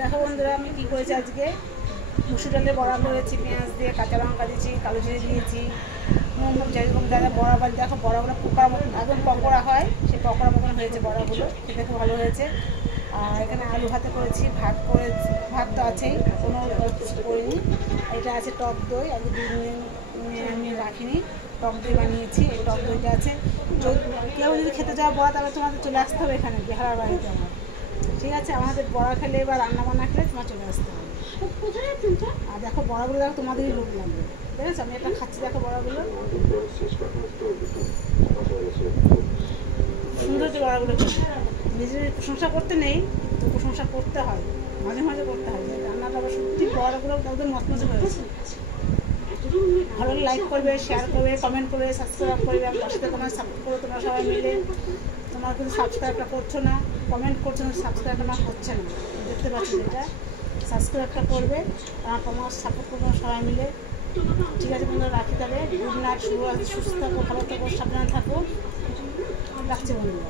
দেখো বন্ধুরা আমি কী করেছি আজকে। মুসুর ডালে বড়া করেছি, পেঁয়াজ দিয়ে, কাঁচা লঙ্কা দিয়েছি, কালো জিরে দিয়েছি, যেরকম যারা বড়া বাড়ি দেখো বড়াগুলো পোকা মতন একদম পকোড়া হয়, সেই পকোড়া মতন হয়েছে বড়াগুলো, খেতে খুব ভালো হয়েছে। আর এখানে আলু ভাতে করেছি, ভাত তো আছেই, কোনো কিছু করিনি। এটা আছে টক দই, আগে আমি রাখিনি, টক দই বানিয়েছি। এই টক দইটা আছে, কেউ যদি খেতে যাওয়া বড়া তাহলে তোমাদের চলে আসতে হবে এখানে বিহার বাড়িতে আমার, ঠিক আছে? আমাদের বড়া খেলে বা রান্না বান্না খেলে তোমার চলে আসতে হবে। আর দেখো বড়াগুলো দেখো তোমাদেরই লোক লাগবে, ঠিক আছে? আমি একটা খাচ্ছি, দেখো বড়াগুলো সুন্দর হচ্ছে বড়াগুলো। নিজের প্রশংসা করতে নেই তো প্রশংসা করতে হয়, মাঝে মাঝে করতে হয়। রান্নাটা আবার সত্যি বড়াগুলো একদম মচমচে হয়েছে। ভালো লাইক করবে, শেয়ার করবে, কমেন্ট করবে, সাবস্ক্রাইব করবে। আমার পাশে তোমার সাপোর্ট করো তোমরা সবাই মিলে। তোমার কিন্তু সাবস্ক্রাইবটা করছো না, কমেন্ট করছো না, সাবস্ক্রাইব আমার হচ্ছে না, দেখতে পাচ্ছি যেটা। সাবস্ক্রাইবটা করবে, তোমার সাপোর্ট করবো সবাই মিলে, ঠিক আছে বন্ধুরা? রাখি তবে, গুড নাইট, সুস্থ থাকো, ভালো থাকো, সাবধানে থাকো, রাখছি বন্ধুরা।